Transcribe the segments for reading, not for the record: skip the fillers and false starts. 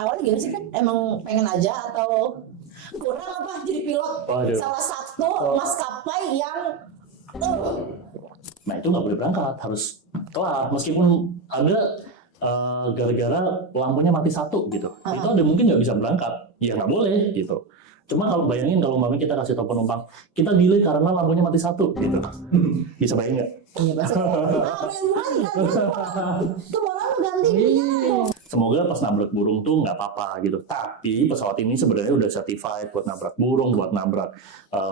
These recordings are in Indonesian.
awalnya gimana sih kan? Emang pengen aja atau kurang apa jadi pilot? Waduh. Salah satu maskapai yang Nah itu nggak boleh berangkat, harus kelar. Meskipun ada gara-gara lampunya mati satu gitu, itu ada mungkin nggak bisa berangkat, ya nggak boleh gitu. Cuma kalau bayangin kalau umpamanya kita kasih tahu penumpang, kita delay karena lampunya mati satu gitu, bisa bayangin nggak? iya bahasa kemarin ganti Semoga pas nabrak burung tuh nggak apa-apa gitu. Tapi pesawat ini sebenarnya udah certified buat nabrak burung, buat nabrak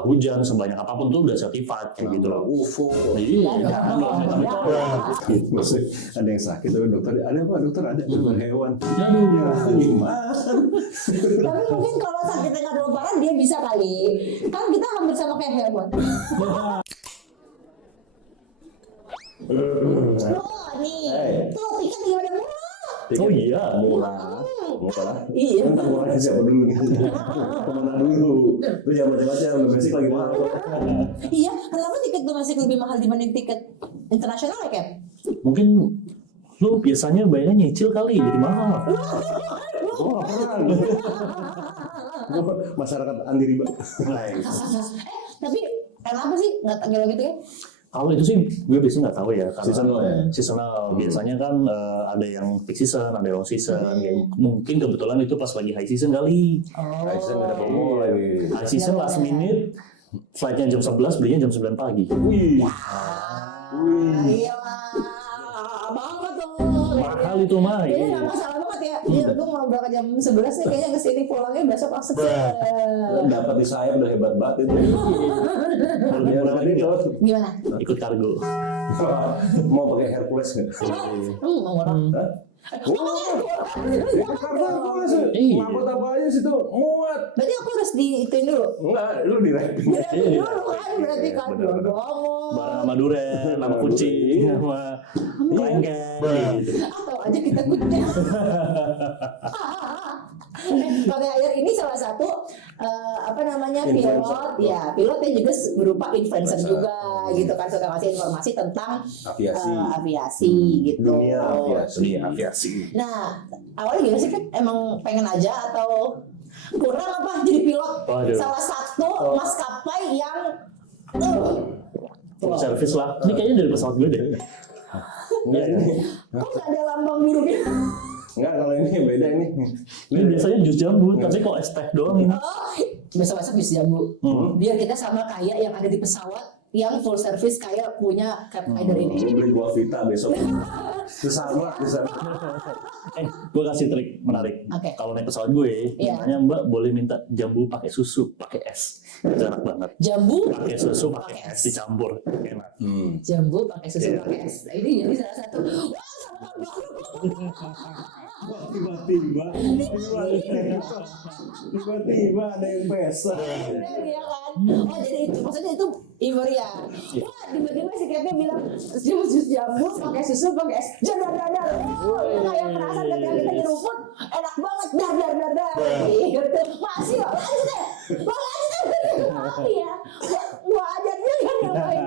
hujan sebanyak apapun tuh udah certified kayak gitu loh. UFO. Iya, Maksudnya ada yang sakit tapi dokter ada apa dokter ada hewan. Aduh. Gimana? tapi mungkin kalau sakitnya nggak terlalu parah dia bisa kali kan kita hampir sama kayak hewan. Wah nih tuh tiket gimana murah. Oh iya, Murah. Iya. Kan murahnya siapa dulu nih? Kemana dulu? Lu jangan macam-macam, udah basic lagi mahal. Iya, kenapa tiket domestik lebih mahal dibanding tiket internasional ya, Cap? mungkin lu biasanya bayarnya nyicil kali, jadi mahal. Oh, perang. Masyarakat anti riba. Tapi kenapa sih nggak tanggal gitu ya? Kalau itu sih gue biasanya nggak tahu ya, karena Seasonal ya? seasonal. Biasanya kan ada yang peak season, ada yang low season. Kayak mungkin kebetulan itu pas lagi high season kali. Aisyah nggak ada promo lagi. High season last minute, flightnya jam 11, belinya jam 9 pagi. Wih. Iya banget tuh. Mahal itu mah. Kayaknya nggak masalah banget ya. Iya, gue mau berangkat jam 11 nih, kayaknya kesini pulangnya besok langsung. Dapat di sayap udah hebat banget itu. Dia tadi tuh Gimana? Ikut kargo. mau pakai Hercules nggak? Mau orang. Hercules, Iya. ngangkut apa aja situ muat. Berarti aku harus diituin dulu. Enggak, lu di wrapping. Direview dulu kan, berarti kan Bener. dong. Barang sama duren, sama kucing, sama lengket gitu. Atau aja kita kucing. Pakai air ini salah satu apa namanya pilot Influencer. ya pilot yang juga berupa influencer juga gitu kan, suka ngasih informasi tentang Aviasi. aviasi gitu. Dunia aviasi. Dunia aviasi. Nah awalnya gimana sih kan, emang pengen aja atau kurang apa jadi pilot? Waduh. Salah satu maskapai yang Full service lah. Ini kayaknya dari pesawat gue deh. Enggak ini. kok nggak ada lambang burungnya? Enggak, kalau ini beda ini. Ini biasanya jus jambu, tapi kok es teh doang ini. Oh, besok-besok bisa jambu. Biar kita sama kayak yang ada di pesawat yang full service kayak punya Cap Rider ini. Lu beli buah vita besok. Sesama bisa. Gue kasih trik menarik. Oke. Kalau naik pesawat gue, Iya. namanya Mbak boleh minta jambu pakai susu, pakai es. Itu enak banget. Jambu Pakai susu, pakai es dicampur, enak. jambu pakai susu Iya. pakai es. Nah, ini jadi salah satu. Wah, sama baru. Tiba-tiba ada yang pesta. Bener ya kan? Oh jadi itu maksudnya itu euforia. Wah tiba-tiba si Capnya bilang jus jambu pakai susu pakai es. Jadar. Oh, itu kayak perasaan ketika kita nyeruput enak banget dar. Gitu. Masih loh, lanjut deh. Iya. Gua ajarnya kan yang lain.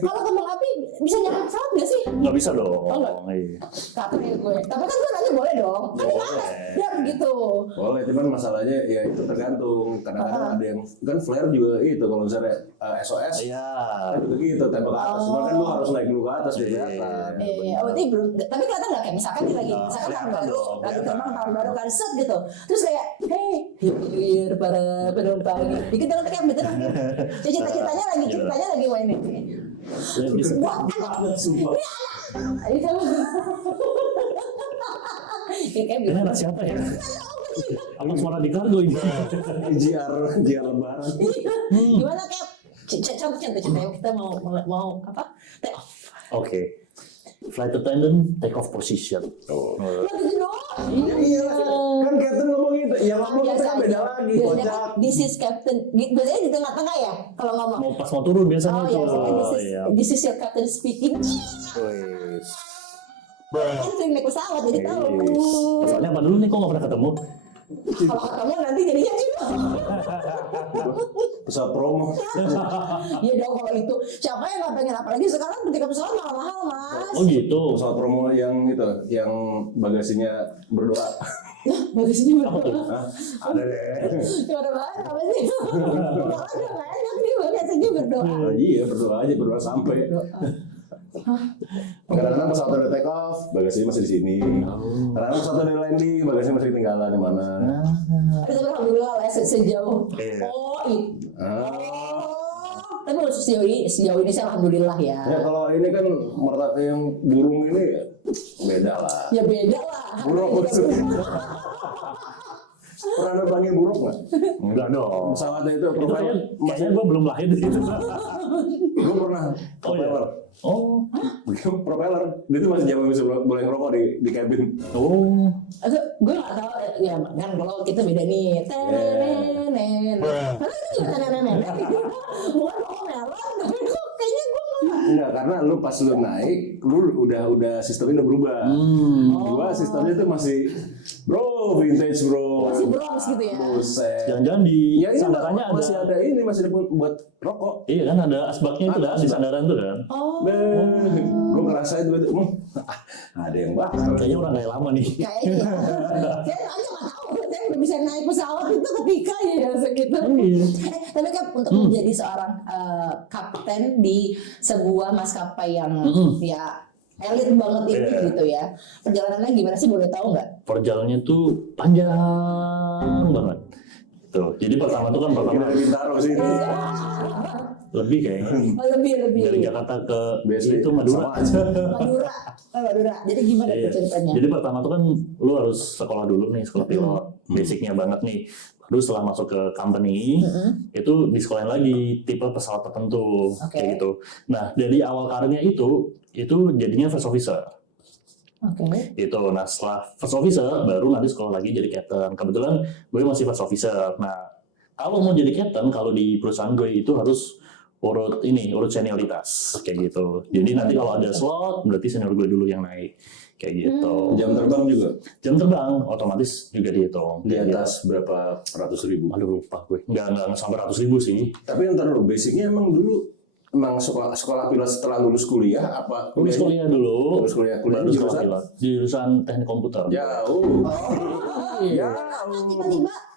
Kalau kembang api bisa nyampe pesawat nggak sih? Nggak bisa dong. Oh, nggak. Iya. Katanya gue. Tapi kan gue nanya boleh dong. Kan di atas. Ya begitu. Boleh, cuman masalahnya ya itu tergantung. Kadang-kadang ada yang kan flare juga itu kalau misalnya SOS Iya. kan juga gitu tembak ke atas. Cuma kan lu harus naik dulu ke atas biar kelihatan. Oh ini belum, tapi kelihatan nggak kayak misalkan nih lagi, misalkan tahun kelihatan baru, dong, lagi kelihatan. terbang tahun baru kan set gitu, terus kayak, hey, happy new year para penumpang, dikit dong kayak betul, ceritanya lagi main ini, Ya, bisa. wah Banget sumpah. itu, ya kayak Ini gimana? anak siapa ya? Apa suara di kargo ini? JR lebaran. Gimana kayak, contoh kita mau apa? Take off. Oke. Flight attendant take off position. Ya gitu dong. Iya, kan Captain ngomong gitu. Ya ngomong kita kan beda lagi, Biasanya kocak. kan, this is captain. Biasanya di tengah-tengah ya kalau ngomong. Mau pas mau turun biasanya Oh ya, tuh. this is your captain speaking. Wih. Kan sering naik pesawat jadi tahu. Soalnya apa dulu nih kok nggak pernah ketemu? Kalau ketemu nanti jadinya juga. pesawat promo. Ya dong kalau itu siapa yang nggak pengen, apalagi sekarang tiket pesawat mahal-mahal mas. Oh gitu. Pesawat promo yang itu, yang bagasinya berdoa. Bagasinya Apa tuh? berapa? Hah? Ada deh. Gimana banget apa sih? Malah nggak enak nih bagasinya berdoa. Oh, iya, berdoa aja, berdoa sampai. Kadang-kadang pesawat udah take off, bagasinya masih di sini. Kadang-kadang pesawat udah landing, bagasinya masih ketinggalan di mana. Tapi alhamdulillah lah sejauh. Iya. Oh itu. Ah. Tapi kalau sejauh ini sih alhamdulillah ya. Ya kalau ini kan yang burung ini beda lah. Ya beda lah. Burung maksudnya. Pernah nerbangin burung nggak? Enggak dong. Pesawatnya itu Itu kayaknya gue belum lahir di situ. gue pernah Oh iya. propeller. Oh. Propeller. Dia tuh masih zaman bisa boleh ngerokok di cabin. Oh. Gue nggak tahu ya kan kalau kita beda nih. Tenenenen. Karena itu juga tenenenen. Bukan kok melon, tapi kok kayaknya gue nggak. Enggak, karena lu pas lu naik, lu udah sistemnya udah berubah. Gua sistemnya tuh masih vintage bro. Masih Bronx gitu ya. Buset. Jangan-jangan di Ya ini sandarannya ada. masih ada ini, masih ada buat rokok. Iya kan ada asbaknya itu Ada kan di asbak. sandaran tuh kan. Oh. Gue ngerasa itu ada yang bakar. Kayaknya orang kayak lama nih. Kayaknya ya. Saya aja nggak tahu. Saya udah bisa naik pesawat itu ketika ya segitu. Iya. Tapi kan untuk menjadi seorang kapten di sebuah maskapai yang ya elit banget ini Iya. gitu ya. Perjalanannya gimana sih, boleh tahu nggak? Perjalanannya tuh panjang banget. Tuh, jadi pertama tuh kan Kita ada Bintaro sih. lebih kayaknya Oh, lebih. dari Jakarta ke BSD itu Madura. sama aja. Madura. Jadi gimana Iya. tuh ceritanya? Jadi pertama tuh kan lu harus sekolah dulu nih, sekolah pilot, basicnya banget nih. Baru setelah masuk ke company, itu disekolahin lagi tipe pesawat tertentu, Oke. kayak gitu. Nah, dari awal karirnya itu jadinya first officer. Oke. Itu, nah setelah first officer, baru nanti sekolah lagi jadi captain. Kebetulan gue masih first officer. Nah, kalau mau jadi captain, kalau di perusahaan gue itu harus urut senioritas kayak gitu. Jadi nanti kalau ada slot berarti senior gue dulu yang naik kayak gitu. Jam terbang juga Jam terbang otomatis juga dihitung. di Kayak atas berapa ratus ribu. gitu. Aduh lupa gue. Nggak sampai ratus ribu sih. Tapi ntar dulu, basicnya emang dulu emang sekolah pilot setelah lulus kuliah apa? Lulus kuliah dulu. Lulus kuliah Baru di sekolah jurusan? pilot. Jurusan teknik komputer. Jauh. Iya.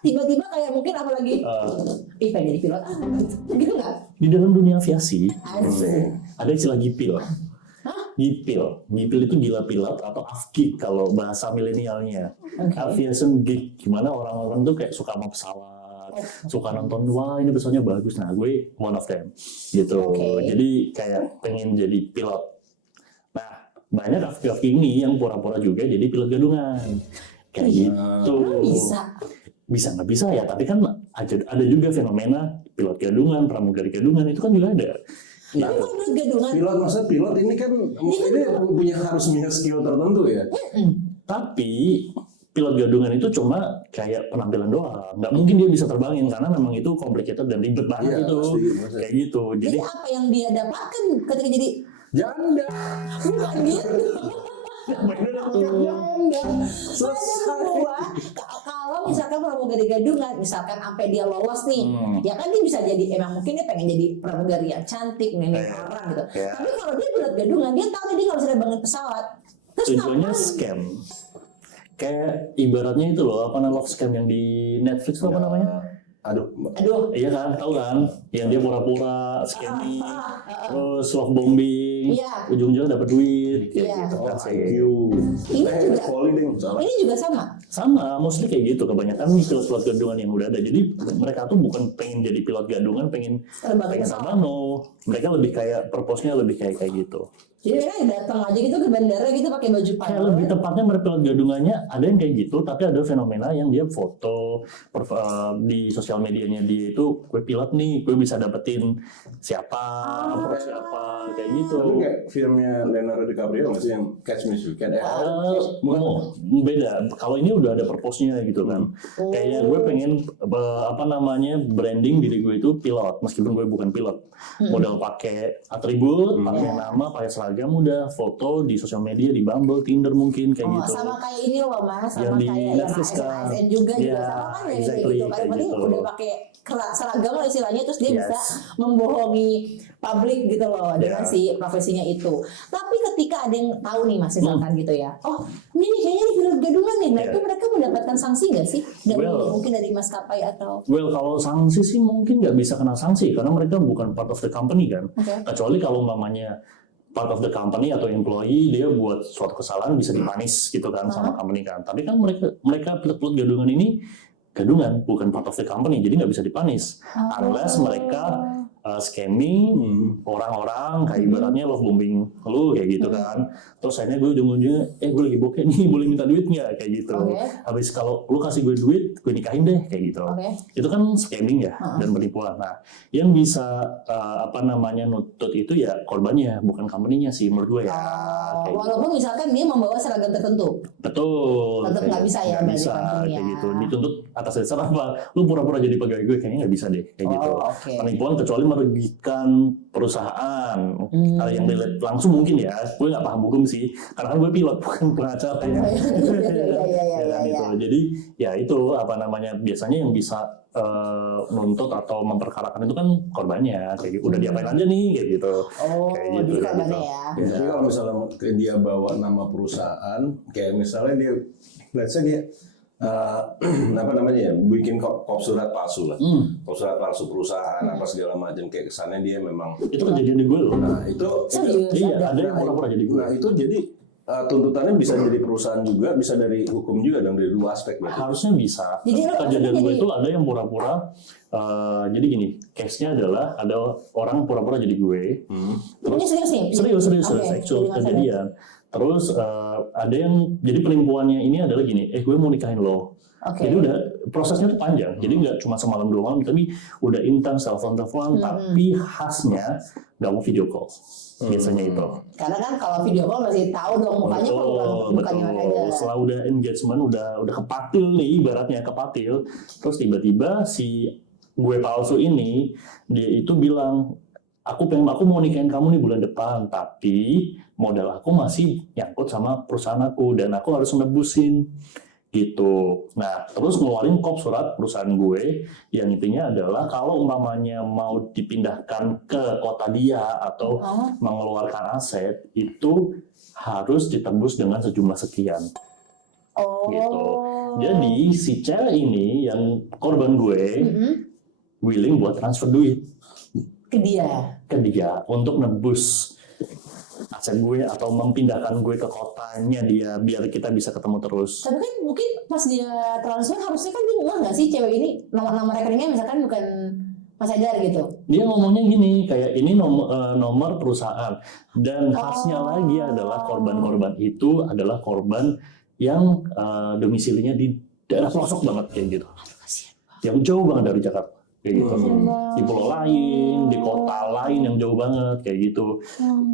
Tiba-tiba kayak mungkin apalagi pengen jadi pilot gitu nggak? Di dalam dunia aviasi Asik. ada istilah gipil. Gipil itu gila pilot atau AFGI kalau bahasa milenialnya. Oke. Aviation geek, gimana orang-orang tuh kayak suka sama pesawat, suka nonton, wah ini pesawatnya bagus. Nah gue one of them gitu. Oke. Jadi kayak pengen jadi pilot. Nah banyak AFGI ini yang pura-pura juga jadi pilot gadungan kayak gitu. Bisa nggak bisa ya, tapi kan ada juga fenomena pilot gadungan, pramugari gadungan itu kan juga ada. Nah, Tapi kalau pilot gadungan, pilot maksudnya pilot ini kan ini harus punya skill tertentu ya. Tapi pilot gadungan itu cuma kayak penampilan doang, nggak mungkin dia bisa terbangin karena memang itu complicated dan ribet banget Iya, itu, pasti. kayak gitu. jadi Jadi apa yang dia dapatkan ketika jadi Janda. bukan gitu? Selesai. Kalau misalkan pramugari gadungan, misalkan sampai dia lolos nih, ya kan dia bisa jadi, emang mungkin dia pengen jadi pramugari yang cantik, nenek Iya. orang gitu. Iya. Tapi kalau dia pilot gadungan, dia tahu nih dia nggak bisa nerbangin pesawat. Terus tujuannya ngapain? scam. Kayak ibaratnya itu loh, apa namanya love scam yang di Netflix tuh apa namanya? Aduh, Aduh, Iya kan, tahu kan? Yang dia pura-pura scamming, terus love bombing, Iya. ujung-ujungnya dapat duit, kayak Iya. gitu kan sih. IQ. Ini juga. Volley deh, salah. ini juga sama. Sama, mostly kayak gitu. Kebanyakan pilot-pilot gadungan yang udah ada. Jadi mereka tuh bukan pengen jadi pilot gadungan, pengen Terbangin sama pesawat. no. Mereka lebih kayak purpose-nya lebih kayak gitu. Jadi mereka datang aja gitu ke bandara gitu pakai baju Kayak pilot. lebih tepatnya mereka pilot gadungannya ada yang kayak gitu, tapi ada fenomena yang dia foto di sosial medianya dia itu gue pilot nih, gue bisa dapetin siapa, siapa kayak gitu. Tapi kayak filmnya Leonardo DiCaprio nggak sih yang Catch Me If You Can? Beda. Kalau ini udah ada purpose-nya gitu kan. Kayak gue pengen branding diri gue itu pilot, meskipun gue bukan pilot. Modal pakai atribut, pakai nama, pakai seragam. Instagram udah, foto di sosial media, di Bumble, Tinder mungkin kayak gitu. Sama kayak ini loh Mas, Yang sama di kayak yang Netflix kan. ASN juga Ya, sama kan ya exactly, kayak gitu kan. kayak Yang penting gitu. udah pakai seragam lah istilahnya, terus dia Yes. bisa membohongi publik gitu loh dengan Ya. si profesinya itu. Tapi ketika ada yang tahu nih Mas misalkan gitu ya, oh ini nih kayaknya ini film gadungan nih, nah Ya. itu mereka mendapatkan sanksi nggak sih dari Well. mungkin dari maskapai atau Well, kalau sanksi sih mungkin nggak bisa kena sanksi karena mereka bukan part of the company kan. Oke. Kecuali kalau umpamanya part of the company atau employee dia buat suatu kesalahan bisa dipanis gitu kan sama company kan. Tapi kan mereka pilot gadungan ini gadungan bukan part of the company jadi nggak bisa dipanis unless mereka scamming orang-orang kayak ibaratnya love bombing lu kayak gitu kan. Terus akhirnya gue ujung-ujungnya gue lagi bokeh nih boleh minta duit nggak kayak gitu. Oke. Habis kalau lu kasih gue duit gue nikahin deh kayak gitu. Oke. Itu kan scamming ya dan penipuan. Nah yang bisa nutut itu ya korbannya bukan company-nya sih menurut gue ya. Kayak gitu. walaupun misalkan dia membawa seragam tertentu. Betul. Tetap nggak bisa ya Nggak berarti bisa company kayak ya. gitu. Dituntut atas dasar apa? Lu pura-pura jadi pegawai gue kayaknya nggak bisa deh kayak gitu. Oke. Penipuan kecuali merugikan perusahaan. Ada yang relate langsung mungkin ya. Gue nggak paham hukum sih. Karena kan gue pilot bukan pengacara ya. Iya. Ya kan, itu. Jadi ya itu biasanya yang bisa nuntut atau memperkarakan itu kan korbannya kayak gitu. Udah diapain aja nih kayak gitu. Oh, Kayak gitu, di kayak korbannya gitu. ya. Ya, tapi kalau misalnya dia bawa nama perusahaan, kayak misalnya dia, let's say dia bikin kop surat palsu lah, kop surat palsu perusahaan apa segala macam kayak kesannya dia memang. Itu kejadian di gue loh. Nah itu Serius? Iya, ada yang pura-pura jadi gue. Nah itu jadi tuntutannya bisa dari perusahaan juga, bisa dari hukum juga dong, dari dua aspek berarti. Harusnya bisa. Jadi lo Kejadian maksudnya gue jadi- itu ada yang pura-pura. Jadi gini, case-nya adalah ada orang pura-pura jadi gue. Ini serius nih? Serius Oke, actual jadi nggak sadar. kejadian. Terus ada yang jadi pelimpuannya ini adalah gini, gue mau nikahin lo. Oke. Jadi udah prosesnya tuh panjang. Jadi nggak cuma semalam 2 malam, tapi udah intens telepon, tapi khasnya nggak mau video call. Biasanya itu. Karena kan kalau video call masih tahu dong mukanya kok bukan mukanya Betul. ada. Setelah udah engagement, udah kepatil nih, ibaratnya kepatil. Terus tiba-tiba si gue palsu ini, dia itu bilang, aku mau nikahin kamu nih bulan depan, tapi modal aku masih nyangkut sama perusahaan aku dan aku harus nebusin gitu. Nah, terus ngeluarin kop surat perusahaan gue yang intinya adalah kalau umpamanya mau dipindahkan ke kota dia atau mengeluarkan aset itu harus ditebus dengan sejumlah sekian. Oh. Gitu. Jadi si cewek ini yang korban gue willing buat transfer duit Ke dia. untuk nebus aset gue atau memindahkan gue ke kotanya dia biar kita bisa ketemu terus. Tapi kan mungkin pas dia transfer harusnya kan dia ngomong nggak sih cewek ini nama rekeningnya misalkan bukan Mas Haidar gitu. Dia ngomongnya gini, kayak ini nomor perusahaan dan khasnya lagi adalah korban-korban itu adalah korban yang domisilinya di daerah pelosok banget kayak gitu, yang jauh banget dari Jakarta kayak gitu, di pulau lain, di kota lain yang jauh banget kayak gitu,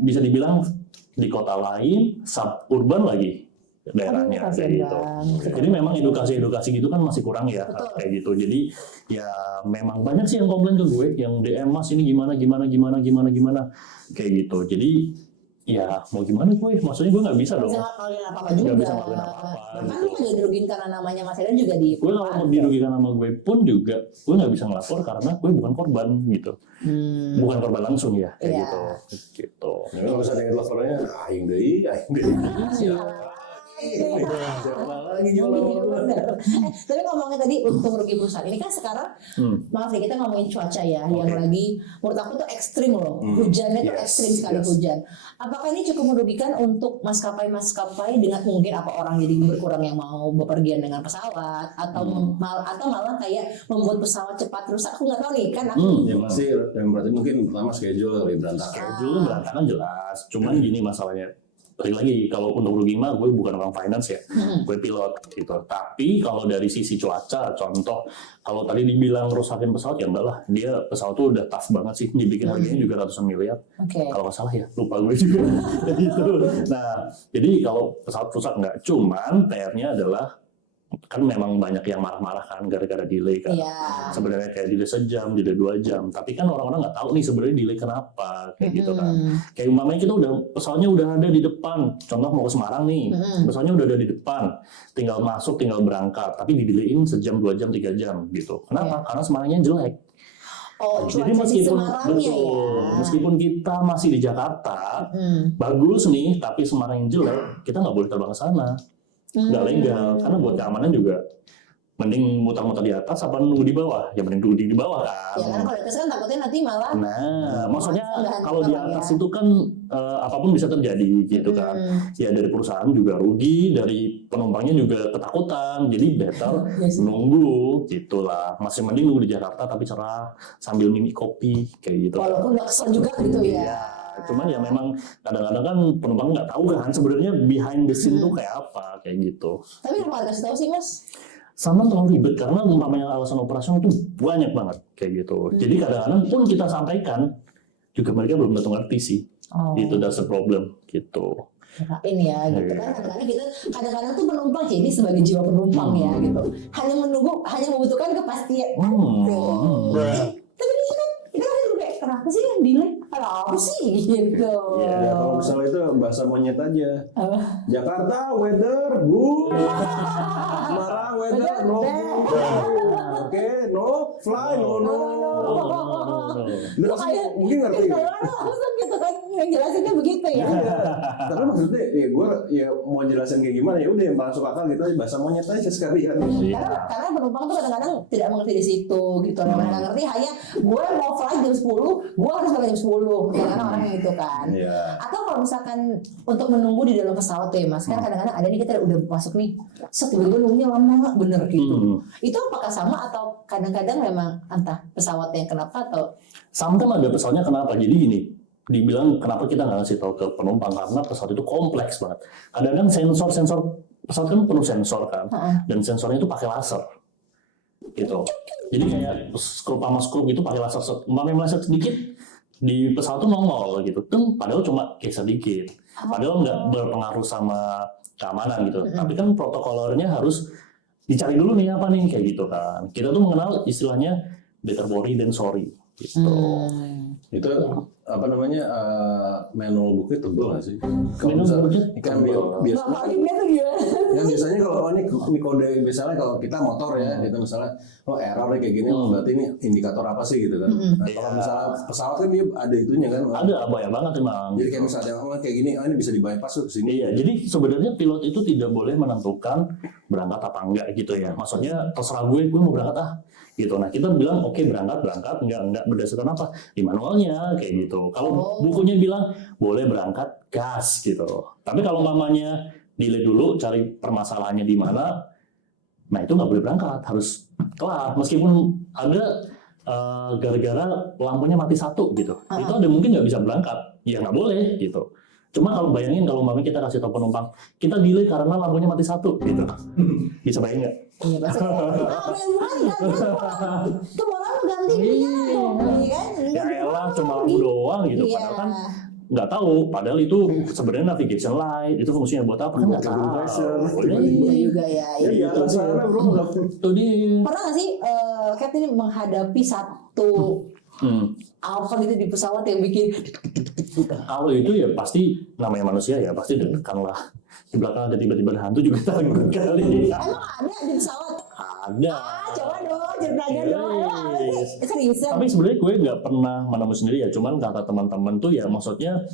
bisa dibilang di kota lain, suburban lagi daerahnya Aduh, kayak gitu. kasihan Jadi memang edukasi gitu kan masih kurang ya. Betul. Kayak gitu. Jadi ya memang banyak sih yang komplain ke gue yang DM Mas ini gimana kayak gitu. Jadi ya mau gimana gue? Maksudnya gue nggak bisa dong. Bisa ngelakuin apa-apa juga. Nggak bisa ngelakuin apa-apa, Bahkan gitu. lu juga dirugiin karena namanya Mas Haidar juga di. Gue kalau mau dirugikan sama gue pun juga gue nggak bisa ngelapor karena gue bukan korban gitu. Bukan korban langsung ya kayak Iya. gitu. Jadi kalau misalnya teleponnya, aing deui. Siapa lagi jual Iya, benar. Tapi ngomongnya tadi untuk merugi perusahaan ini kan sekarang maaf nih kita ngomongin cuaca ya yang lagi menurut aku tuh ekstrim loh, hujannya tuh Yes, ekstrim sekali yes. hujan. Apakah ini cukup merugikan untuk maskapai dengan mungkin apa orang jadi berkurang yang mau bepergian dengan pesawat atau malah kayak membuat pesawat cepat rusak? Aku nggak tahu nih kan aku. Ya pasti yang berarti mungkin pertama schedule lebih berantakan. Schedule berantakan jelas. Cuman gini masalahnya. Lagi kalau untuk rugi mah gue bukan orang finance ya, gue pilot gitu. Tapi kalau dari sisi cuaca, contoh kalau tadi dibilang rusakin pesawat ya enggak lah, dia pesawat tuh udah tough banget sih, dibikin harganya juga ratusan miliar. Oke. Kalau nggak salah ya, lupa gue juga. gitu. Nah, jadi kalau pesawat rusak enggak, cuman PR-nya adalah kan memang banyak yang marah-marah kan gara-gara delay kan. Iya. Sebenarnya kayak delay sejam, delay 2 jam, tapi kan orang-orang nggak tahu nih sebenarnya delay kenapa kayak gitu kan. Kayak umpamanya kita pesawatnya udah ada di depan, contoh mau ke Semarang nih, pesawatnya udah ada di depan, tinggal masuk, tinggal berangkat, tapi didelayin sejam, 2 jam, 3 jam gitu. Kenapa? Karena Semarangnya jelek. Oh, Jadi cuaca di meskipun Semarangnya ya. meskipun kita masih di Jakarta, bagus nih, tapi Semarang yang jelek, kita nggak boleh terbang ke sana, nggak legal. Karena buat keamanan juga, mending muter-muter di atas apa nunggu di bawah? Ya mending dulu di bawah kan. Ya kan kalau di atas kan takutnya nanti malah. Nah, maksudnya nggak kalau di terbang atas ya. itu kan apapun bisa terjadi gitu kan. Ya dari perusahaan juga rugi, dari penumpangnya juga ketakutan. Jadi better nunggu gitulah. Masih mending nunggu di Jakarta tapi cerah sambil minum kopi kayak gitu. Walaupun nggak kesel juga gitu ya. Iya, cuman ya memang kadang-kadang kan penumpang nggak tahu kan sebenarnya behind the scene tuh kayak apa kayak gitu. Tapi kenapa nggak kasih tahu sih, Mas? Sama terlalu ribet karena umpamanya alasan operasional itu banyak banget kayak gitu. Jadi kadang-kadang pun kita sampaikan juga mereka belum tentu ngerti sih. Oh. Itu that's the problem gitu. Kirain ya gitu kan, kadang-kadang tuh penumpang jadi sebagai jiwa penumpang ya gitu, hanya menunggu, hanya membutuhkan kepastian. Tapi ini kan kita kan juga kayak kenapa sih yang delay, apa sih gitu. Ya kalau misalnya itu bahasa monyet aja. Jakarta weather good. Semarang weather no good. Oke, no fly no. Nah, mungkin ngerti. Langsung gitu kan ngejelasinnya begitu ya. Iya. Tapi maksudnya ya gue ya mau jelasin kayak gimana ya udah yang masuk akal gitu aja bahasa monyet aja sekalian. Karena penumpang tuh kadang-kadang tidak mengerti di situ gitu. Mereka ngerti hanya gue mau flight jam 10, gue harus berangkat jam 10. Kadang-kadang orang yang gitu kan. Iya. Atau kalau misalkan untuk menunggu di dalam pesawat tuh ya Mas, kan kadang-kadang ada nih kita udah masuk nih, tiba-tiba nunggunya lama bener gitu. Itu apakah sama atau kadang-kadang memang entah pesawatnya yang kenapa atau? Sometimes ada pesawatnya kenapa? Jadi gini, dibilang kenapa kita nggak ngasih tahu ke penumpang karena pesawat itu kompleks banget. Kadang-kadang sensor pesawat kan penuh sensor kan, dan sensornya itu pakai laser, gitu. Jadi kayak skrup sama skrup itu pakai laser. Umpamanya meleset sedikit di pesawat tuh nongol gitu, kan padahal cuma geser dikit, padahal nggak berpengaruh sama keamanan gitu. Tapi kan protokolernya harus dicari dulu nih apa nih kayak gitu kan. Kita tuh mengenal istilahnya better worry than sorry gitu. Itu apa namanya manual booknya tebel nggak sih? Kalau Manual misalnya booknya ikan tebel. biasa kan biasanya kalau ini kode misalnya kalau kita motor ya gitu misalnya error kayak gini berarti ini indikator apa sih gitu kan. Nah, kalau misalnya pesawat kan dia ada itunya kan. Ada banyak banget emang. Jadi kayak misalnya kayak gini ini bisa di bypass tuh kesini. Iya, jadi sebenarnya pilot itu tidak boleh menentukan berangkat apa enggak gitu ya. Maksudnya terserah gue mau berangkat gitu. Nah kita bilang oke, berangkat enggak berdasarkan apa di manualnya kayak gitu. Kalau bukunya bilang boleh berangkat gas gitu. Tapi kalau mamanya delay dulu cari permasalahannya di mana, nah itu nggak boleh berangkat, harus telat meskipun ada gara-gara lampunya mati satu gitu. Itu ada mungkin nggak bisa berangkat, ya nggak boleh gitu. Cuma kalau bayangin kalau umpamanya kita kasih tahu penumpang kita delay karena lampunya mati satu gitu, bisa bayangin nggak? Iya, itu malah ganti dia kan? Ya elah cuma lampu doang gitu, padahal kan nggak tahu. Padahal itu sebenarnya navigation light, itu fungsinya buat apa? Nggak tahu. Iya juga ya. Iya, sana bro. Itu dia. Pernah nggak sih Kat ini menghadapi satu apa gitu di pesawat yang bikin Kalau itu ya pasti namanya manusia ya pasti deg-degan lah. Di belakang ada tiba-tiba ada hantu juga takut kali. emang ada di pesawat? Ada. Coba dong ceritanya dong. Seriusan? Tapi sebenarnya gue nggak pernah menemukan sendiri ya. Cuman kata teman-teman tuh ya maksudnya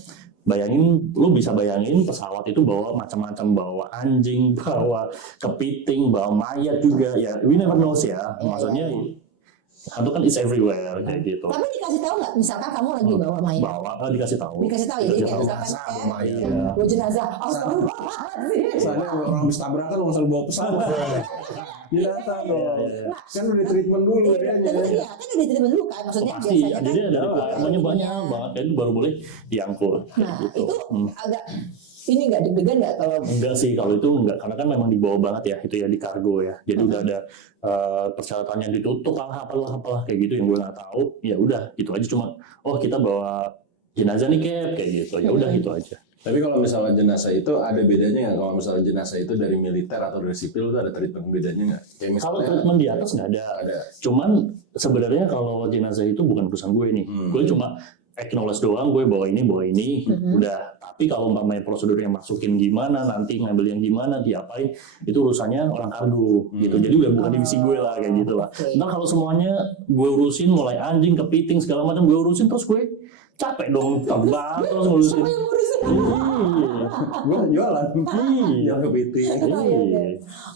bayangin, lu bisa bayangin pesawat itu bawa macam-macam, bawa anjing, bawa kepiting, bawa mayat juga ya. We never knows ya. Maksudnya hantu kan is everywhere kayak gitu. Tapi dikasih tahu nggak? Misalkan kamu lagi bawa mayat. Bawa nggak dikasih tahu. Dikasih tahu ya, jadi kayak misalkan bawa jenazah. Misalnya orang habis tabrakan nggak usah bawa pesawat. Dilantang dong. Kan udah treatment dulu dia. Iya, kan udah treatment dulu kan. Maksudnya Pasti, biasanya kan. jadi ada requirement-nya banyak banget, dan baru boleh diangkut. Nah, gitu. itu agak ini nggak deg-degan nggak kalau? Enggak sih, kalau itu enggak, karena kan memang dibawa banget ya, itu ya di kargo ya. Jadi udah ada persyaratannya ditutup, apalah kayak gitu yang gue nggak tahu. Ya udah, gitu aja cuma, oh kita bawa jenazah nih Cap, kayak gitu. Ya udah itu aja. Tapi kalau misalnya jenazah itu ada bedanya nggak? Kalau misalnya jenazah itu dari militer atau dari sipil itu ada treatment bedanya nggak? Kayak Kalau misalnya treatment di atas nggak ada. ada. Cuman sebenarnya kalau jenazah itu bukan urusan gue nih. Gue cuma acknowledge doang, gue bawa ini, udah. Tapi kalau umpamanya prosedur yang masukin gimana, nanti ngambil yang gimana, diapain, itu urusannya orang kargo gitu. Jadi udah bukan divisi gue lah kayak gitu lah. Oke. Ntar kalau semuanya gue urusin, mulai anjing, kepiting segala macam gue urusin, terus gue capek dong, terbang terus ngurusin. Siapa yang ngurusin? Gue jualan. Iya. Yang kepiting. Iya.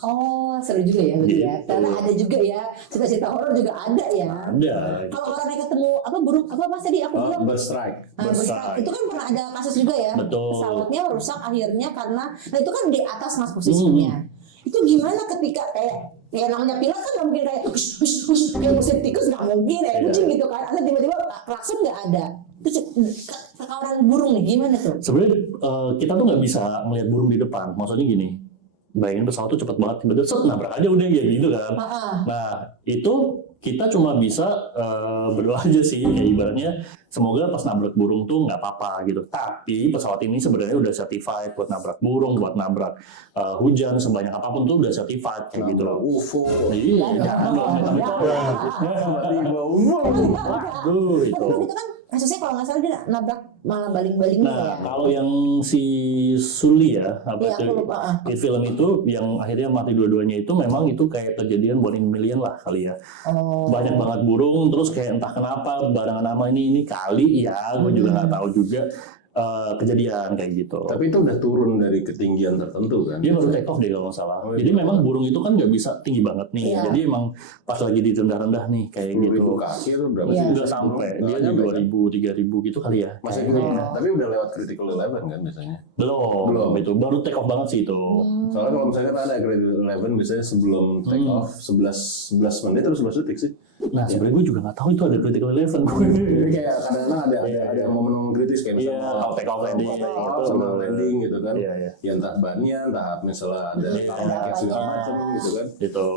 Oh, seru juga ya berarti ya. Gitu. Karena ada juga ya cerita-cerita horor juga ada ya. Ada. Kalau orangnya ketemu apa burung apa mas tadi aku bilang Bird strike. berstrike. Itu kan pernah ada kasus juga ya. Betul. Pesawatnya rusak akhirnya karena nah itu kan di atas mas posisinya. Itu gimana ketika kayak ya namanya pilot kan nggak mungkin kayak hush kayak musim tikus nggak mungkin ya kucing gitu kan. Atau tiba-tiba klakson nggak ada. Terus kawanan burung nih gimana tuh? Sebenarnya kita tuh nggak bisa melihat burung di depan. Maksudnya gini, bayangin pesawat tuh cepat banget, tiba-tiba set nabrak aja udah ya gitu kan. Nah itu kita cuma bisa berdoa aja sih, kayak ibaratnya semoga pas nabrak burung tuh nggak apa-apa gitu. Tapi pesawat ini sebenarnya udah certified buat nabrak burung, buat nabrak hujan sebanyak apapun tuh udah certified kayak gitu loh. UFO. Jadi jangan dong Tiba-tiba UFO. Waduh itu. Tapi kan itu kan kasusnya kalau nggak salah dia nabrak malah baling-baling Nah, ya. kalau yang si Suli ya, apa Iya, itu, aku lupa. di film itu yang akhirnya mati dua-duanya itu memang itu kayak kejadian 1 in a million lah kali ya. Oh. Banyak banget burung, terus kayak entah kenapa barengan nama ini kali ya, gue juga nggak tahu juga kejadian kayak gitu. Tapi itu udah turun dari ketinggian tertentu kan? Dia baru take off deh kalau nggak salah. Oh, Jadi iya. memang burung itu kan nggak bisa tinggi banget nih. Iya. Jadi emang pas lagi di rendah-rendah nih kayak 10.000 gitu. kaki itu berapa Iya. sih? Nggak sampai, dia Nggak di nyampe, kan? 2.000, 3.000 gitu kali ya. Masih Kayaknya. gitu. Tapi udah lewat critical 11 kan biasanya. Belum, itu baru take off banget sih itu. Soalnya kalau misalnya ada critical 11 biasanya sebelum take off 11 menit atau 11 detik sih. Nah, sebenarnya gue juga nggak tahu itu ada critical 11. Jadi kayak kadang-kadang ada momen-momen kritis kayak Iya, misalnya kalau take off landing take off gitu. sama landing gitu kan. Iya, iya. Ya entah bannya, entah misalnya ada target segala macam gitu kan. Gitu.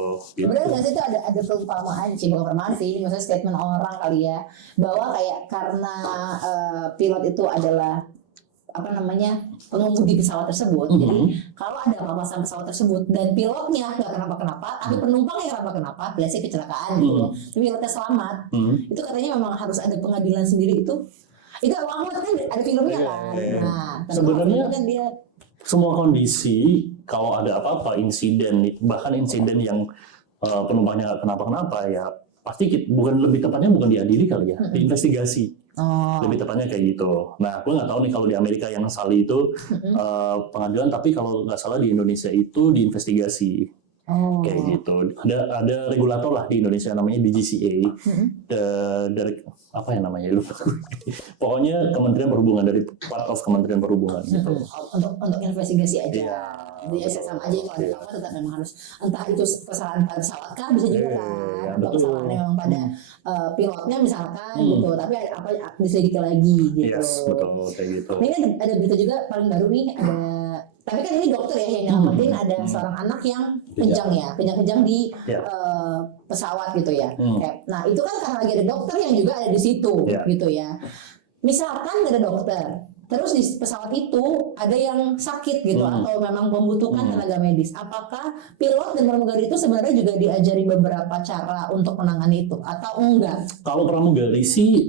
Sebenarnya nggak sih itu ada perumpamaan sih, bukan perumpamaan sih, maksudnya statement orang kali ya, bahwa kayak karena pilot itu adalah apa namanya pengemudi pesawat tersebut, jadi kalau ada apa-apa sama pesawat tersebut dan pilotnya nggak kenapa-kenapa, tapi penumpangnya kenapa-kenapa, biasanya kecelakaan gitu ya, tapi pilotnya selamat, itu katanya memang harus ada pengadilan sendiri itu lama kan ada filmnya kan. Nah, tapi Sebenarnya kalau kan dia semua kondisi kalau ada apa-apa insiden, bahkan insiden yang penumpangnya nggak kenapa-kenapa ya pasti lebih tepatnya bukan diadili kali ya, diinvestigasi. Lebih tepatnya kayak gitu. Nah, gue nggak tahu nih kalau di Amerika yang Sally itu pengadilan, tapi kalau nggak salah di Indonesia itu diinvestigasi. Kayak gitu. Ada regulator lah di Indonesia namanya DGCA. Dari apa ya namanya lupa. Pokoknya Kementerian Perhubungan, dari part of Kementerian Perhubungan gitu. untuk investigasi aja. Iya. Jadi ya sama aja kalau ada apa tetap memang harus entah itu kesalahan pada pesawat kan bisa juga kan, Iya, atau betul. kesalahannya memang pada pilotnya misalkan gitu, tapi apa diselidiki lagi gitu. Yes, betul kayak gitu. Nah, ini ada berita juga paling baru nih, ada tapi kan ini dokter ya yang nyelamatin, ada seorang anak yang kejang di Iya. pesawat gitu ya. Kayak, nah itu kan karena lagi ada dokter yang juga ada di situ Iya. gitu ya. Misalkan nggak ada dokter, terus di pesawat itu ada yang sakit gitu atau memang membutuhkan tenaga medis, apakah pilot dan pramugari itu sebenarnya juga diajari beberapa cara untuk menangani itu atau enggak? Kalau pramugari sih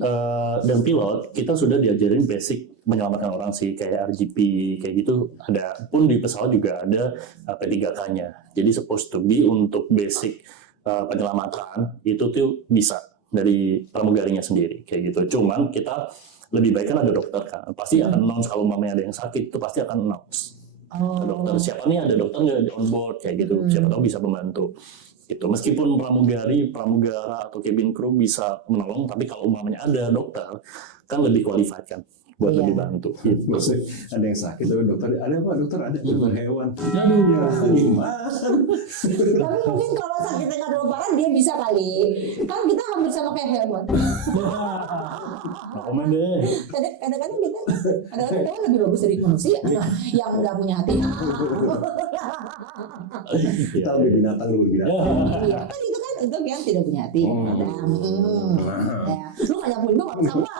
dan pilot kita sudah diajarin basic menyelamatkan orang sih, kayak RGP kayak gitu ada, pun di pesawat juga ada P3K-nya. Jadi supposed to be untuk basic penyelamatan itu tuh bisa dari pramugarinya sendiri kayak gitu. Cuman kita lebih baik kan ada dokter kan, pasti akan announce kalau mamanya ada yang sakit itu pasti akan announce ke dokter, siapa nih ada dokter nggak di on board kayak gitu, siapa tahu bisa membantu gitu. Meskipun pramugara atau cabin crew bisa menolong, tapi kalau umpamanya ada dokter kan lebih qualified kan buat Iya. lebih bantu gitu. Maksudnya ada yang sakit tapi dokter ada apa? Dokter ada dokter hewan. Aduh, Gimana? Tapi mungkin kalau sakitnya nggak terlalu parah dia bisa kali, kan kita hampir sama kayak hewan. nggak komen deh. Kadang-kadang kita lebih bagus dari manusia yang nggak punya hati. Iya. Kita lebih binatang lebih binatang. Iya, kan itu kan untuk yang tidak punya hati. Ya, lu nggak nyapuin gue nggak sama.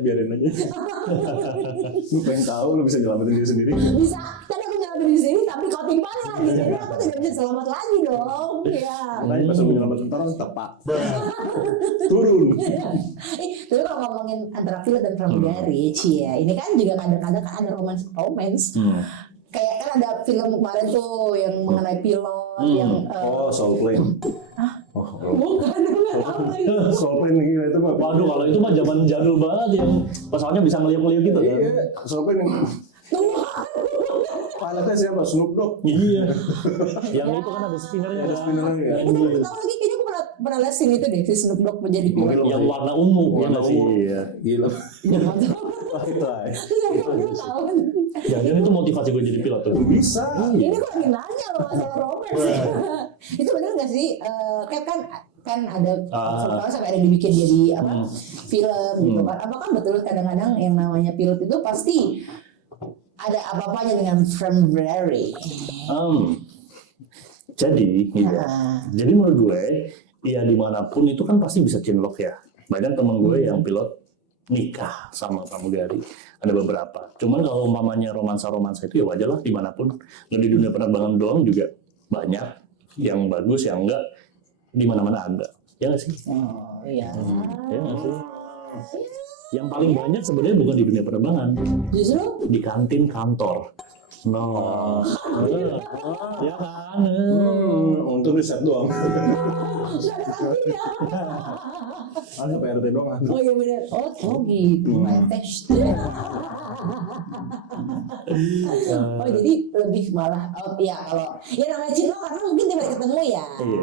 Biarin aja. Lu pengen tahu, lu bisa nyelamatin diri sendiri. Bisa, kan aku nyelamatin di sini tapi kau timpal lagi, jadi aku tidak bisa selamat lagi dong. Ya. Nah, pas lu nyelamatin orang tepak. Turun. Tapi kalau ngomongin antara pilot dan pramugari, cia, ini kan juga kadang-kadang kan ada romance. Kayak kan ada film kemarin tuh yang mengenai pilot yang Oh, Soul Plane. bukan, nggak tahu lagi. Soul Plane gila itu mah. Waduh, kalau itu mah zaman jadul banget yang pesawatnya bisa ngeliat-ngeliat gitu kan. Iya, Soul Plane yang Tuhan. pilotnya siapa? Snoop Dogg. Iya. Yang itu kan ada spinnernya. Ada spinnernya ya. Ini aku tahu lagi, kayaknya aku pernah lihat scene itu deh, si Snoop Dogg menjadi pilot. Yang warna ungu, ya Warna nggak sih? ungu. Iya. Gila. Jangan tahu. Wah, itu aja. Terus aku bilang tahu. Jangan itu motivasi gue jadi pilot tuh. Bisa. Ini kok lagi nanya loh masalah romance. Itu benar nggak sih? Kan ada sampai ada dibikin jadi apa film gitu kan. Apakah betul kadang-kadang yang namanya pilot itu pasti ada apa-apanya dengan pramugari? Jadi, gitu. Jadi menurut gue, ya dimanapun itu kan pasti bisa cinlok ya. Banyak temen gue yang pilot nikah sama pramugari. Ada beberapa. Cuman kalau umpamanya romansa-romansa itu ya wajar lah dimanapun. Di dunia penerbangan doang juga banyak yang bagus, yang enggak di mana-mana ada. Ya nggak sih? Oh iya. Ya nggak sih? Yang paling banyak sebenarnya bukan di dunia penerbangan, Justru di kantin kantor. No, ya kan? Untuk riset doang. nggak ada artinya. Ada PRT doang. Oh iya benar. Oh gitu. My test. Oh jadi lebih malah ya kalau ya namanya cinta karena mungkin tiba ketemu ya. Iya.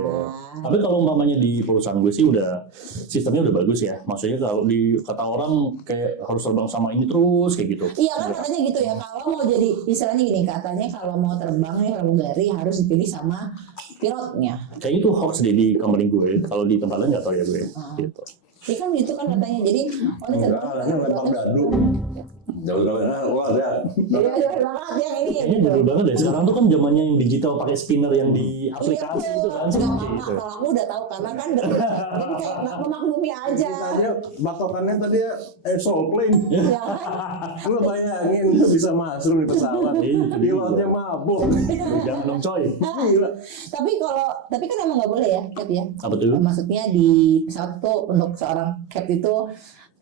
Tapi kalau umpamanya di perusahaan gue sih udah sistemnya udah bagus ya. Maksudnya kalau di kata orang kayak harus terbang sama ini terus kayak gitu. Iya kan katanya gitu ya, kalau mau jadi istilahnya gini, katanya kalau mau terbang nih pramugari harus dipilih sama pilotnya. Kayaknya itu hoax deh di company gue. Kalau di tempat lain nggak tahu ya gue. Gitu. Ya kan gitu kan katanya. Jadi ini Enggak, ini lempar dadu. Jauh-jauh wah ada. Iya banget yang ini Kayaknya gitu. dulu banget deh. Sekarang tuh kan zamannya yang digital pakai spinner yang di aplikasi itu kan. Nggak apa-apa, Gitu. kalau aku udah tahu karena kan jadi kayak nggak memaklumi aja. Tanya batokannya tadi ya Soul Plane. Ya kan? Lu bayangin bisa masuk di pesawat. Pilotnya mabuk. Jangan dong coy. Gila. Tapi kan emang nggak boleh ya, Cap ya. Apa tuh? Maksudnya di pesawat tuh untuk seorang Cap itu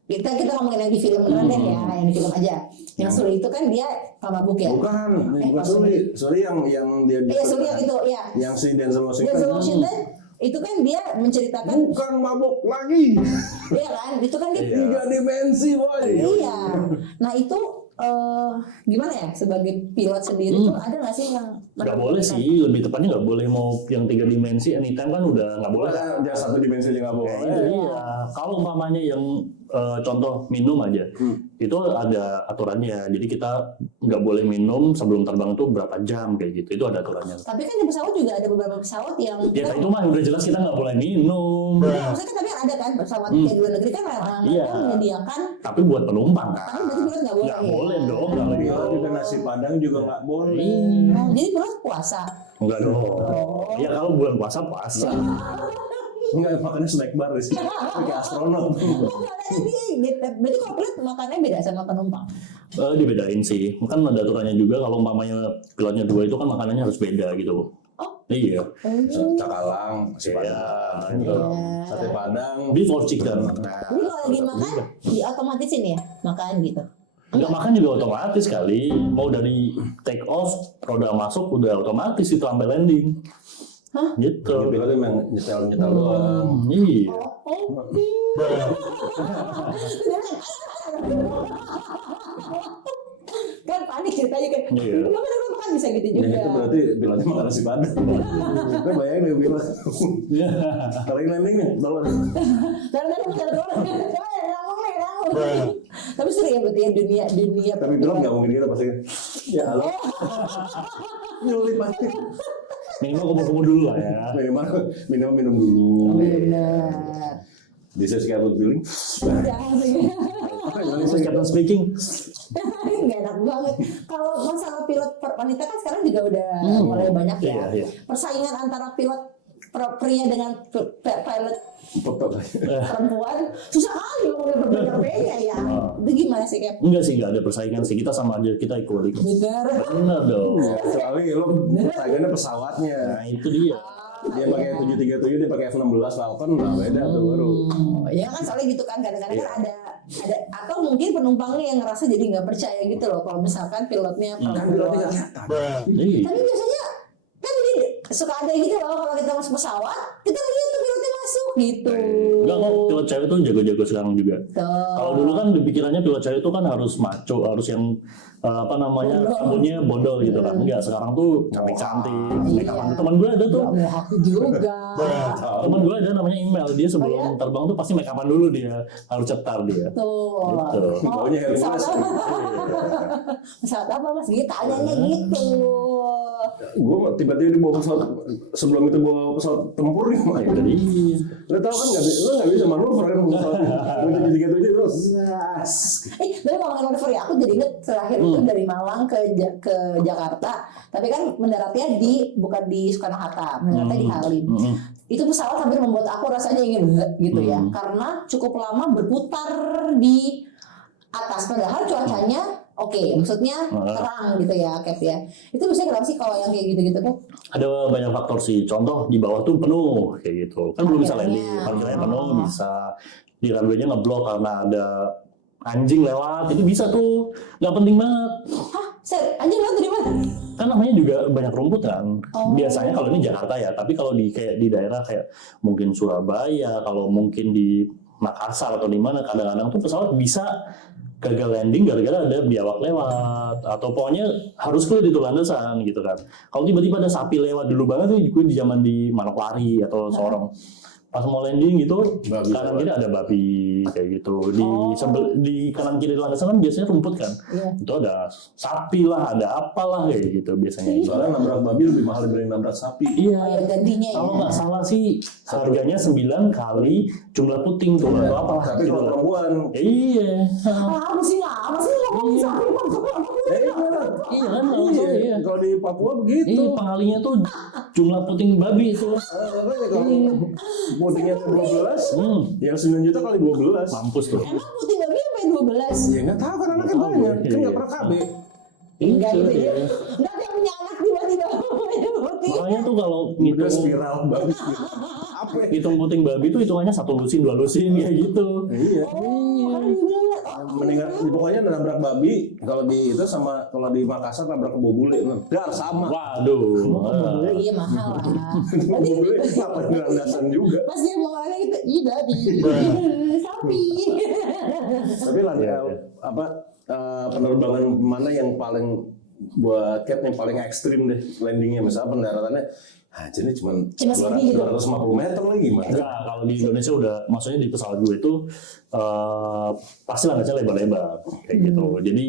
kita ngomongin yang di film beneran deh ya, yang di film aja. Yang Suli itu kan dia pemabuk ya. Bukan Suli. Suli yang dia Suli yang itu ya. yang si Denzel Washington. Denzel Washington itu kan dia menceritakan, Bukan mabuk lagi. iya kan, itu kan dia, Tiga dimensi, boy. iya. Nah itu gimana ya sebagai pilot sendiri tuh ada nggak sih yang Nggak boleh sih, lebih tepatnya nggak boleh mau yang 3 dimensi anytime kan udah nggak boleh. Jangan satu dimensi aja nggak boleh. Itu iya. Kalau umpamanya yang contoh minum aja, itu ada aturannya. Jadi kita nggak boleh minum sebelum terbang itu berapa jam kayak gitu. Itu ada aturannya. Tapi kan di pesawat juga ada beberapa pesawat yang Ya itu mah udah jelas kita nggak boleh minum. ya, maksudnya kan tapi ada kan pesawat kayak di luar negeri kan Iya. mereka menyediakan, Tapi buat penumpang kan. tapi berarti pilot nggak boleh. Nggak ya? boleh dong. Nggak Pilot boleh. juga nasi padang juga nggak boleh. Jadi pilot puasa. Enggak dong. Oh. Ya kalau bulan puasa puasa. Enggak, makannya snack bar di sini. Kayak astronot. Berarti kalau pilot makannya beda sama penumpang. Dibedain sih. Kan ada aturannya juga kalau umpamanya pilotnya 2 itu kan makanannya harus beda gitu. Oh. Iya. Cakalang, nasi padang, Iya. sate padang. Beef or chicken. Jadi kalau lagi makan diotomatisin ya makan gitu. Nggak makan juga otomatis kali. Mau dari take off, roda masuk udah otomatis itu sampai landing. Hah? Gitu. Jadi pilotnya memang nyetel doang. Iya. Kan panik ceritanya kan. Iya. Kenapa kan bisa gitu Dan juga. itu berarti pilotnya makan nasi padang. Gue bayangin dia bilang. Iya. Kalau yang landing nih, tolong. Tapi seru ya berarti ya dunia. Tapi pilot nggak mungkin gitu pasti. Ya halo. Nyelip pasti. Minimal kumpul-kumpul dulu lah ya. Minimal minum dulu. Benar. This is Captain Feeling. Jangan sih. This is Captain speaking. Nggak enak banget. Kalau masalah pilot wanita kan sekarang juga udah mulai banyak ya. Iya, iya. Persaingan antara pilot pria dengan pilot perempuan susah kali mau berbeda-beda ya. Itu gimana sih Cap? Enggak sih, enggak ada persaingan sih. Kita sama aja, kita equal. Bener. Benar dong. Kecuali lo persaingannya pesawatnya. Nah, itu dia. Dia pakai 737, dia pakai F-16 Falcon, nah beda tuh baru. Ya kan soalnya gitu kan kadang-kadang kan ada atau mungkin penumpangnya yang ngerasa jadi nggak percaya gitu loh kalau misalkan pilotnya Kan pilotnya nggak kelihatan. Iya. tapi biasanya kan suka ada gitu loh kalau kita masuk pesawat kita lihat tuh pilotnya masuk gitu. Enggak kok, pilot cewek tuh jago-jago sekarang juga. Kalau dulu kan pikirannya pilot cewek itu kan harus maco, harus yang rambutnya bondol gitu kan. Enggak, sekarang tuh cantik-cantik. Iya. Teman gue ada tuh. Mau aku juga. Teman gue ada namanya Email. Dia sebelum terbang tuh pasti make upan dulu dia, harus cetar dia. Tuh. Gitu. Baunya pesawat Hercules. apa? Pesawat apa Mas? Gitu tanyanya gitu. Gue tiba-tiba dibawa pesawat, sebelum itu bawa pesawat tempur nih mah. Jadi, Lo tau kan lo nggak bisa manuver kan pesawat 737 terus. Tapi ngomongin manuver ya, aku jadi inget terakhir itu dari Malang ke Jakarta. Tapi kan mendaratnya bukan di Soekarno-Hatta, mendaratnya di Halim. Itu pesawat hampir membuat aku rasanya ingin gitu ya, karena cukup lama berputar di atas. Padahal cuacanya oke, maksudnya terang gitu ya, Cap ya. Itu biasanya kenapa sih kalau yang kayak gitu-gitu Cap? ada banyak faktor sih. Contoh di bawah tuh penuh kayak gitu. Kan belum bisa Parkirnya. landing, parkirnya penuh bisa. Di runway-nya ngeblok karena ada anjing lewat, itu bisa tuh. Nggak penting banget. Hah? Anjing lo dari mana? Kan namanya juga banyak rumput kan. Oh. Biasanya kalau ini Jakarta ya, tapi kalau di kayak di daerah kayak mungkin Surabaya, kalau mungkin di Makassar atau di mana, kadang-kadang tuh pesawat bisa gagal landing gara-gara ada biawak lewat, atau pokoknya harus clear itu landasan gitu kan. Kalau tiba-tiba ada sapi lewat dulu banget tuh di zaman di Manokwari atau Sorong, pas mau landing gitu Babi kanan lewat. kiri ada babi kayak gitu di di kanan kiri landasan kan biasanya rumput kan. Iya. Itu ada sapi lah, ada apalah kayak gitu biasanya. Soalnya nabrak babi lebih mahal dibanding nabrak sapi. Iya. Oh, yang gantinya Kalau ya. nggak salah sih harganya 9 kali jumlah puting tuh atau apa Tapi gitu kalau lah. perempuan, Iya. Apa sih ngomongin sapi Iya kan langsung iya. kalau di Papua begitu. Iya, pengalinya tuh jumlah puting babi itu. Makanya kalau putingnya 12, yang 9 juta kali 12. Mampus tuh. Emang putih babi sampai 12? Ya nggak tahu kan anaknya banyak, kan nggak pernah KB. Enggak gitu ya. Iya. Enggak ada yang punya anak tiba-tiba punya putih. Makanya tuh kalau Udah ngitung spiral banget. Apa? Ya? hitung puting babi tuh hitungannya 1 lusin 2 lusin kayak gitu. Iya. Oh, kan juga. Mendingan pokoknya nabrak babi kalau di itu sama kalau di Makassar nabrak kebo bule, dar sama. Waduh. Iya mahal lah. Kebo bule apa di landasan juga. Pas dia mau ngomongnya gitu, iya babi, sapi. Tapi lah Iya, iya. penerbangan mana yang paling buat Cap yang paling ekstrim deh landingnya, misalnya pendaratannya jadi cuma segini gitu. 250 meter lagi gimana? Enggak, kalau di Indonesia udah, maksudnya di pesawat gue itu pasti landasannya lebar-lebar kayak gitu. Jadi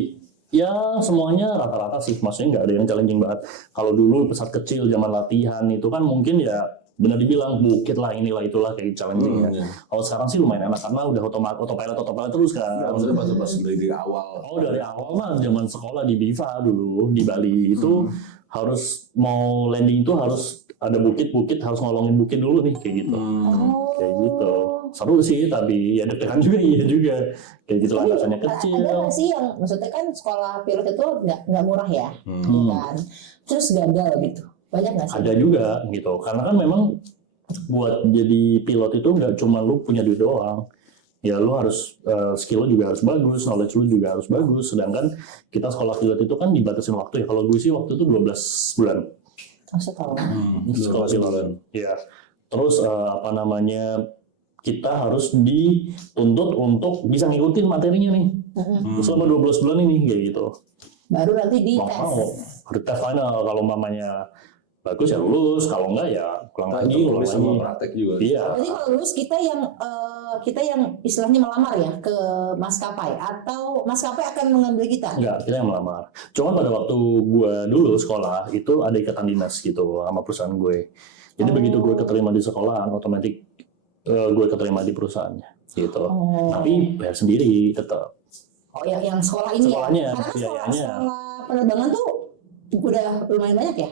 ya semuanya rata-rata sih, maksudnya nggak ada yang challenging banget. Kalau dulu pesawat kecil zaman latihan itu kan mungkin ya benar dibilang bukit lah inilah itulah kayak challenging ya. Iya. Kalau sekarang sih lumayan enak karena udah autopilot terus kan. Nggak, maksudnya pas dari awal. Oh dari awal mah zaman sekolah di BIFA dulu di Bali itu harus mau landing itu harus ada bukit-bukit, harus ngolongin bukit dulu nih kayak gitu. Kayak gitu. Seru sih tapi ya deg-degan juga iya juga. Kayak gitu landasannya kecil. Ada nggak sih yang maksudnya kan sekolah pilot itu nggak murah ya, kan? Terus gagal gitu. Banyak nggak sih? Ada juga gitu. Karena kan memang buat jadi pilot itu nggak cuma lu punya duit doang. Ya lu harus skill lu juga harus bagus, knowledge lu juga harus bagus. Sedangkan kita sekolah pilot itu kan dibatasin waktu ya. Kalau gue sih waktu itu 12 bulan. Masa tahu? Sekolah pilot. Ya. Terus kita harus dituntut untuk bisa ngikutin materinya nih. Selama 12 bulan ini kayak gitu. Baru nanti di tes. Mau ada tes final kalau mamanya bagus ya lulus, kalau enggak ya pulang Nah, lagi, itu ulang tulis sama lagi. praktek juga. Iya. Jadi kalau lulus kita yang istilahnya melamar ya ke maskapai atau maskapai akan mengambil kita. Enggak, kita yang melamar. Cuma pada waktu gue dulu sekolah itu ada ikatan dinas gitu sama perusahaan gue. Jadi begitu gue keterima di sekolahan, otomatis gue keterima di perusahaannya gitu. Tapi bayar sendiri tetap. Oh yang sekolah ini Sekolahnya, ya. Karena biayanya. sekolah penerbangan tuh udah lumayan banyak ya.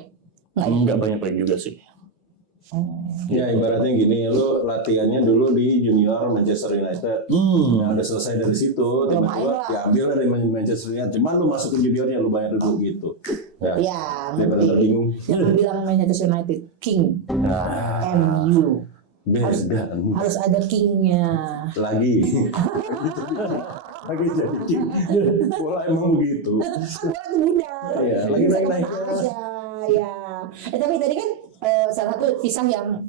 Nggak ya? Enggak banyak juga sih. Ya ibaratnya gini, lu latihannya dulu di junior Manchester United. Yang udah selesai dari situ, tiba-tiba diambil dari Manchester United. Cuman lu masuk ke juniornya, lu bayar dulu gitu. Ya, Daripada terbingung. jangan bilang Manchester United King, MU. Beda. Harus ada kingnya. Lagi jadi king. Bola emang begitu. Bola tuh bundar. Iya, lagi naik-naik. Aja, ya. Tapi tadi kan salah satu kisah yang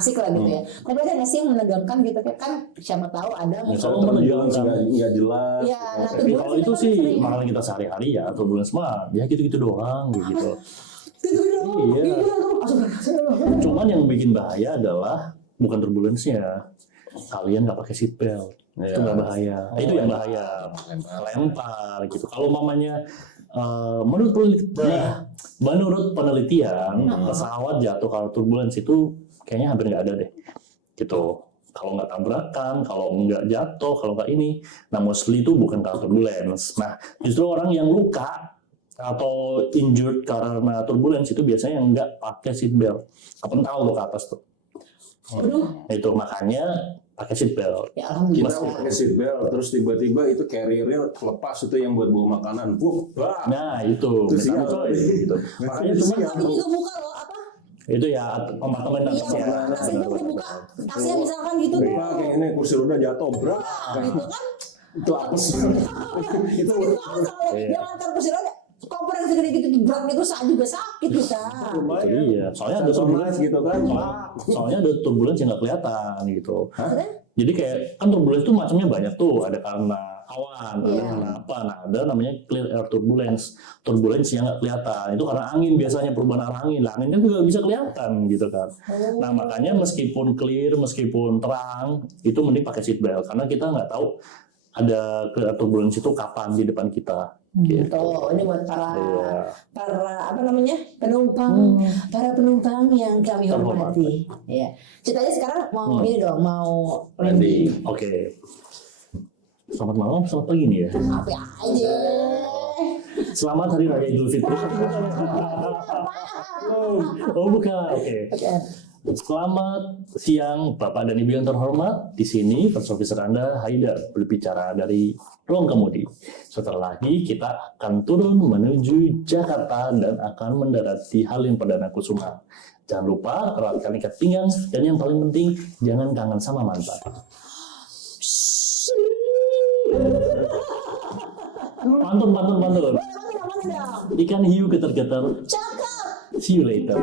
asik lah gitu ya. Tapi ada nggak sih yang menegangkan gitu kan? Siapa tahu ada. Kalau menegangkan nggak jelas. Ya, nah tapi kalau itu kan sih sering. makanan kita sehari-hari ya, turbulence mah ya gitu-gitu doang gitu. Iya. Cuman yang bikin bahaya adalah bukan turbulence-nya. Kalian nggak pakai seat belt. Itu nggak bahaya. Itu yang bahaya. Lempar gitu. Kalau mamanya menurut penelitian pesawat jatuh kalau turbulence itu kayaknya hampir nggak ada deh. Gitu. Kalau nggak tabrakan, kalau nggak jatuh, kalau nggak ini. Nah mostly itu bukan karena turbulence. Nah justru orang yang luka atau injured karena turbulence itu biasanya yang nggak pakai seat belt. Kapan tahu lo ke atas tuh. Itu makanya pakai seat belt. Ya Kita alhamdulillah. mau pakai seat belt, terus tiba-tiba itu carrier-nya lepas itu yang buat bawa makanan. Wah, Nah itu sial. gitu. Makanya cuma Tapi juga buka loh apa? itu ya kompartemen Iya, atas ya. tasnya buka. Tasnya misalkan gitu tuh. Wah, kayak ini kursi roda jatuh, brak. Gitu kan? Itu apa sih? Itu Jangan kan kursi roda. Kompor yang segede gitu berat gitu juga sakit kita. Itu iya. Soalnya ada turbulence gitu kan. Soalnya ada turbulence yang nggak kelihatan gitu. Jadi kayak kan turbulence tuh macamnya banyak tuh. Ada karena awan, ada karena apa. Nah ada namanya clear air turbulence. Turbulence yang nggak kelihatan. Itu karena angin biasanya perubahan arah angin. Nah, anginnya juga bisa kelihatan gitu kan. Nah makanya meskipun clear, meskipun terang, itu mending pakai seat belt. Karena kita nggak tahu ada clear air turbulence itu kapan di depan kita. Gitu. Ini buat para Iya. apa namanya para penumpang yang kami hormati. Ya. Ceritanya sekarang mau ini dong, mau landing. Oke. Selamat malam, selamat pagi nih ya. Apa aja. Selamat Hari Raya Idul Fitri. Oh bukan, oke. Selamat siang Bapak dan Ibu yang terhormat. Di sini First Officer Anda Haidar berbicara dari ruang kemudi. Setelah lagi kita akan turun menuju Jakarta dan akan mendarat di Halim Perdana Kusuma. Jangan lupa eratkan ikat pinggang dan yang paling penting jangan kangen sama mantan. Pantun. Ikan hiu getar-getar. Cakep. See you later.